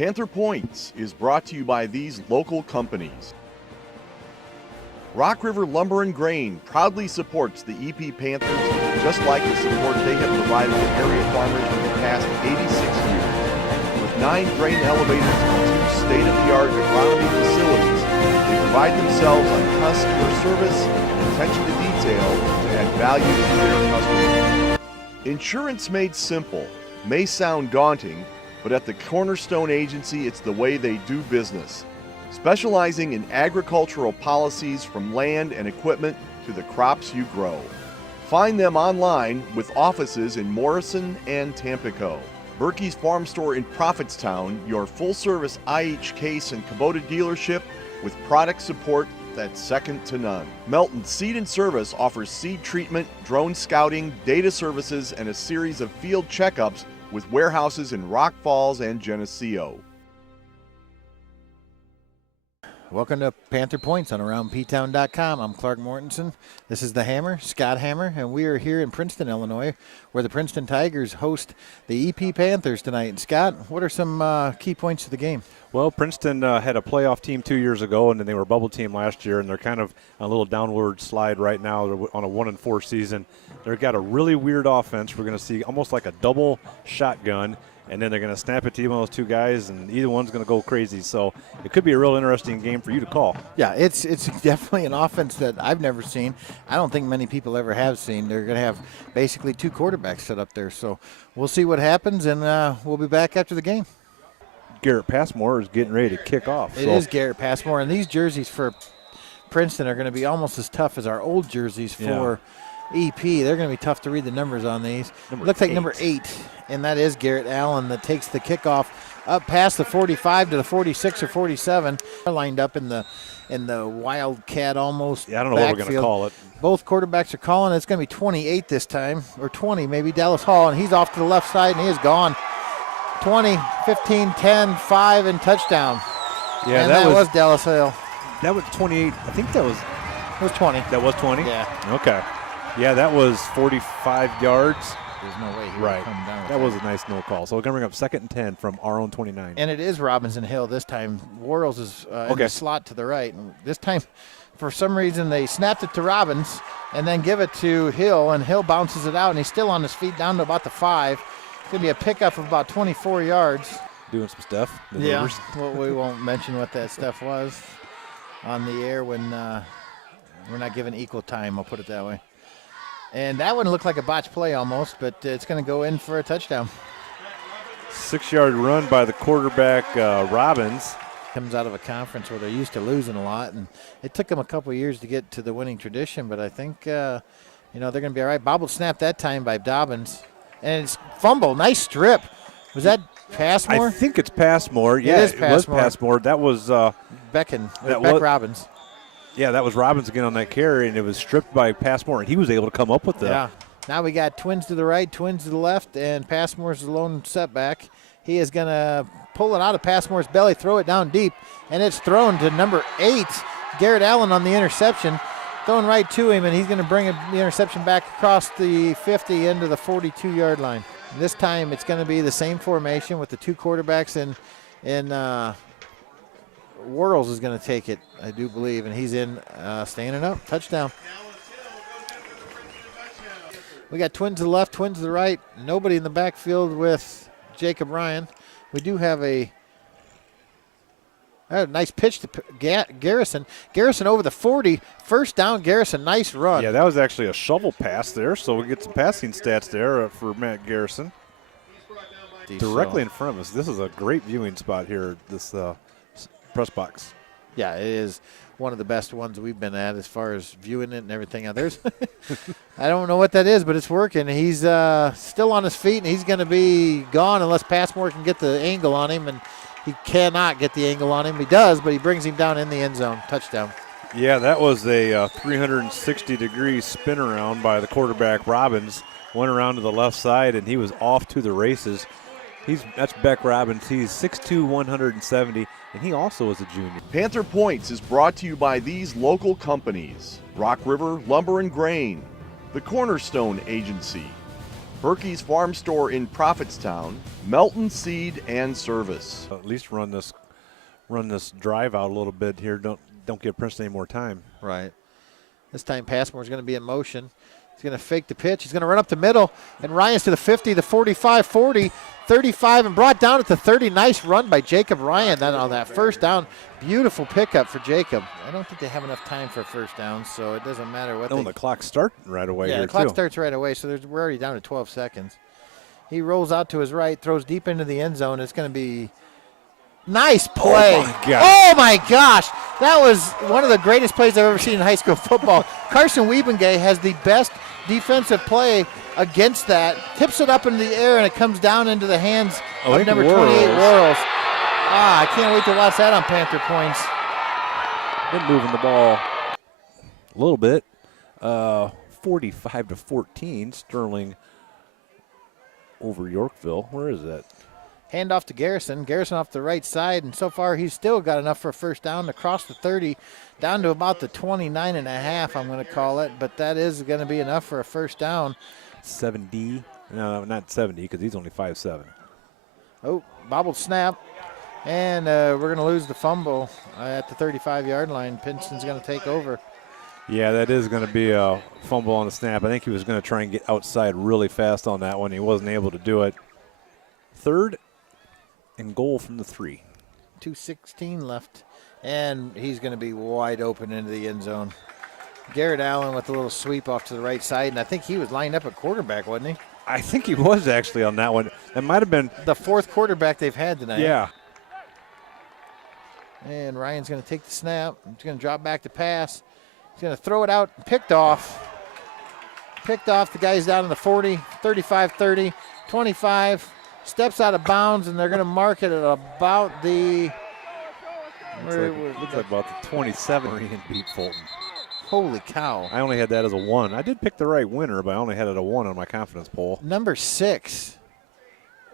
Panther Points is brought to you by these local companies. Rock River Lumber and Grain proudly supports the EP Panthers, just like the support they have provided to area farmers for the past 86 years. With 9 grain elevators and 2 state-of-the-art agronomy facilities, they pride themselves on customer service and attention to detail to add value to their customers. Insurance made simple may sound daunting, but at the Cornerstone Agency, it's the way they do business. Specializing in agricultural policies from land and equipment to the crops you grow. Find them online with offices in Morrison and Tampico. Berkey's Farm Store in Prophetstown, your full-service IH Case and Kubota dealership with product support that's second to none. Melton Seed and Service offers seed treatment, drone scouting, data services, and a series of field checkups with warehouses in Rock Falls and Geneseo. Welcome to Panther Points on AroundPtown.com. I'm Clark Mortensen. This is the Hammer, Scott Hammer, and we are here in Princeton, Illinois, where the Princeton Tigers host the EP Panthers tonight. And Scott, what are some key points to the game? Well, Princeton had a playoff team 2 years ago, and then they were a bubble team last year, and they're kind of on a little downward slide right now. They're on a 1-4 season. They've got a really weird offense. We're going to see almost like a double shotgun, and then they're going to snap it to one of those two guys, and either one's going to go crazy. So it could be a real interesting game for you to call. Yeah, it's definitely an offense that I've never seen. I don't think many people ever have seen. They're going to have basically 2 quarterbacks set up there. So we'll see what happens, and we'll be back after the game. Garrett Passmore is getting ready to kick off. It is Garrett Passmore, and these jerseys for Princeton are going to be almost as tough as our old jerseys for EP. They're going to be tough to read the numbers on these. Looks like number 8, and that is Garrett Allen that takes the kickoff up past the 45 to the 46 or 47. Lined up in the Wildcat almost. Yeah, I don't know what we're going to call it. Both quarterbacks are calling. It's going to be 28 this time, or 20 maybe. Dallas Hall, and he's off to the left side, and he is gone. 20, 15, 10, 5, and touchdown. Yeah, and that was Dallas Hall. That was 28. I think that was. It was 20. That was 20? Yeah. Okay. Yeah, that was 45 yards. There's no way he would come down with that was a nice no call. So we're going to bring up 2nd and 10 from our own 29. And it is Robinson Hill this time. Worrells is in the slot to the right. And this time, for some reason, they snapped it to Robbins and then give it to Hill, and Hill bounces it out, and he's still on his feet down to about the 5. It's going to be a pickup of about 24 yards. Doing some stuff. Yeah, well, we won't mention what that stuff was on the air when we're not given equal time, I'll put it that way. And that one looked like a botched play almost, but it's going to go in for a touchdown. 6-yard run by the quarterback, Robbins. Comes out of a conference where they're used to losing a lot, and it took them a couple years to get to the winning tradition, but I think, they're going to be all right. Bobbled snap that time by Dobbins. And it's fumble. Nice strip. Was that Passmore? I think it's Passmore. Yeah, it was Passmore. That was Beck Robbins. Yeah, that was Robbins again on that carry, and it was stripped by Passmore, and he was able to come up with that. Yeah. Now we got twins to the right, twins to the left, and Passmore's the lone setback. He is going to pull it out of Passmore's belly, throw it down deep, and it's thrown to number 8, Garrett Allen on the interception. Thrown right to him, and he's going to bring the interception back across the 50 into the 42-yard line. This time it's going to be the same formation with the 2 quarterbacks, and Worrells is going to take it, I do believe, and he's in, standing up, touchdown. We got twins to the left, twins to the right. Nobody in the backfield with Jacob Ryan. We do have a nice pitch to Garrison. Garrison over the 40. First down, Garrison. Nice run. Yeah, that was actually a shovel pass there, so we get some passing stats there for Matt Garrison. Directly in front of us. This is a great viewing spot here, this press box. Yeah, it is one of the best ones we've been at as far as viewing it and everything. There's, I don't know what that is, but it's working. He's still on his feet, and he's going to be gone unless Passmore can get the angle on him, and he cannot get the angle on him. He does, but he brings him down in the end zone. Touchdown. Yeah, that was a 360-degree spin around by the quarterback, Robbins. Went around to the left side, and he was off to the races. That's Beck Robbins. He's 6'2", 170, and he also is a junior. Panther Points is brought to you by these local companies. Rock River Lumber and Grain, the Cornerstone Agency, Berkey's Farm Store in Prophetstown, Melton Seed and Service. At least run this drive out a little bit here. Don't give Princeton any more time. Right. This time Passmore's going to be in motion. He's going to fake the pitch. He's going to run up the middle, and Ryan's to the 50, the 45, 40, 35, and brought down at the 30. Nice run by Jacob Ryan then on that first down. Beautiful pickup for Jacob. I don't think they have enough time for first down, so it doesn't matter what the clock starts right away here, the clock too. starts right away, so we're already down to 12 seconds. He rolls out to his right, throws deep into the end zone. It's going to be nice play. Oh, my gosh. Oh, my gosh. That was one of the greatest plays I've ever seen in high school football. Carson Wiebengay has the best defensive play against that. Tips it up into the air, and it comes down into the hands of number 28, Worrells. I can't wait to watch that on Panther Points. Been moving the ball a little bit. 45-14, Sterling over Yorkville. Where is that? Hand off to Garrison. Garrison off the right side, and so far he's still got enough for a first down across the 30, down to about the 29 and a half, I'm going to call it, but that is going to be enough for a first down. 70. No, not 70, because he's only 5'7". Oh, bobbled snap, and we're going to lose the fumble at the 35-yard line. Princeton's going to take over. Yeah, that is going to be a fumble on the snap. I think he was going to try and get outside really fast on that one. He wasn't able to do it. 3rd and goal from the 3. 2:16 left, and he's going to be wide open into the end zone. Garrett Allen with a little sweep off to the right side, and I think he was lined up at quarterback, wasn't he? I think he was actually on that one. That might have been the 4th quarterback they've had tonight. Yeah. And Ryan's going to take the snap. He's going to drop back to pass. He's going to throw it out. Picked off. Picked off. The guy's down in the 40, 35, 30, 25. Steps out of bounds, and they're going to mark it at about the. Looks like about the 27 where he can beat Fulton. Holy cow. I only had that as a 1. I did pick the right winner, but I only had it a 1 on my confidence poll. Number 6,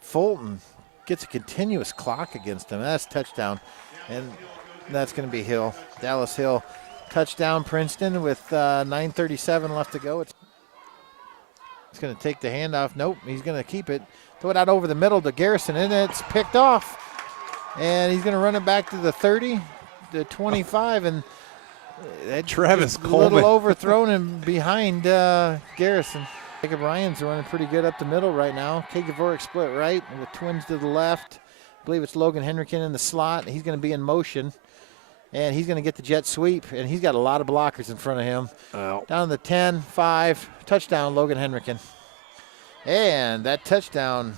Fulton gets a continuous clock against him. That's touchdown, and that's going to be Hill. Dallas Hill. Touchdown Princeton with 9:37 left to go. It's going to take the handoff. Nope, he's going to keep it. Throw it out over the middle to Garrison, and it's picked off. And he's going to run it back to the 30, the 25, and that Travis Coleman. A little overthrown and behind Garrison. Jacob Ryan's running pretty good up the middle right now. Kagavoric split right with twins to the left. I believe it's Logan Henrikin in the slot. He's going to be in motion. And he's going to get the jet sweep, and he's got a lot of blockers in front of him. Oh. Down to the 10, 5, touchdown, Logan Henrikin. And that touchdown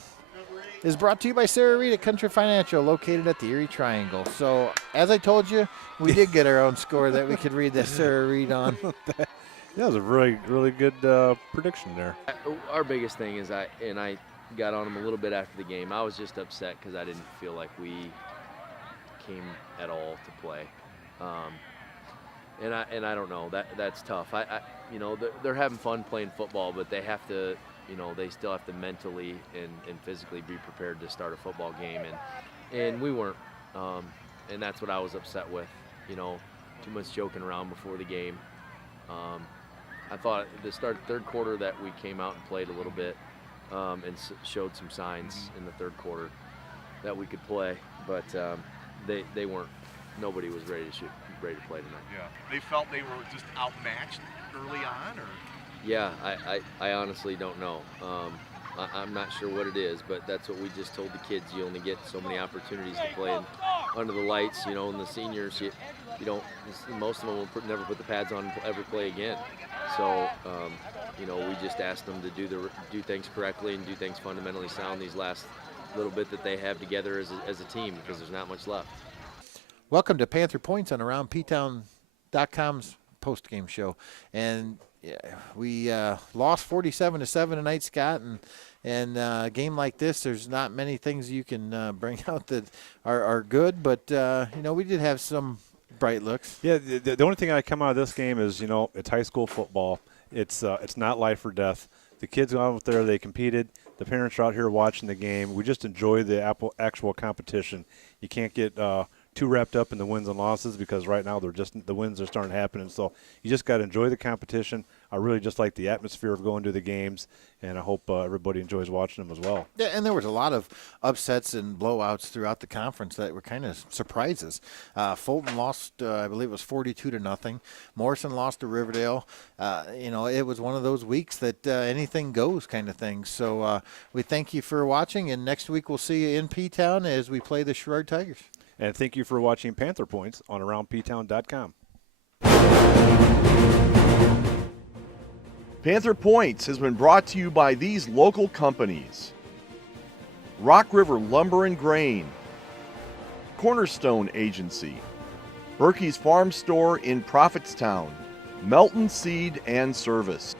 is brought to you by Sarah Reed at Country Financial, located at the Erie Triangle. So, as I told you, we did get our own score that we could read that Sarah Reed on. That was a really, really good prediction there. Our biggest thing is I got on him a little bit after the game. I was just upset because I didn't feel like we came at all to play. And I don't know, that's tough. They're having fun playing football, but they have to, they still have to mentally and physically be prepared to start a football game, and we weren't. And that's what I was upset with. Too much joking around before the game. I thought at the start of the 3rd quarter that we came out and played a little bit and showed some signs in the 3rd quarter that we could play, but they weren't. Nobody was ready to play tonight. Yeah, they felt they were just outmatched early on, or? Yeah, I honestly don't know. I'm not sure what it is, but that's what we just told the kids. You only get so many opportunities to play under the lights, and the seniors, you don't. Most of them will never put the pads on and ever play again. So, we just asked them to do things correctly and do things fundamentally sound these last little bit that they have together as a team, because there's not much left. Welcome to Panther Points on AroundPtown.com's post-game show. And we lost 47-7 tonight, Scott. And a game like this, there's not many things you can bring out that are good. But, we did have some bright looks. Yeah, the only thing I come out of this game is, it's high school football. It's not life or death. The kids out there, they competed. The parents are out here watching the game. We just enjoy the actual competition. You can't get too wrapped up in the wins and losses, because right now the wins are starting to happen, and so you just got to enjoy the competition. I really just like the atmosphere of going to the games, and I hope everybody enjoys watching them as well. Yeah, and there was a lot of upsets and blowouts throughout the conference that were kind of surprises. Fulton lost, I believe it was 42-0. Morrison lost to Riverdale. It was one of those weeks that anything goes kind of thing. So we thank you for watching, and next week we'll see you in P-Town as we play the Sherrard Tigers. And thank you for watching Panther Points on AroundPtown.com. Panther Points has been brought to you by these local companies: Rock River Lumber and Grain, Cornerstone Agency, Berkey's Farm Store in Prophetstown, Melton Seed and Service.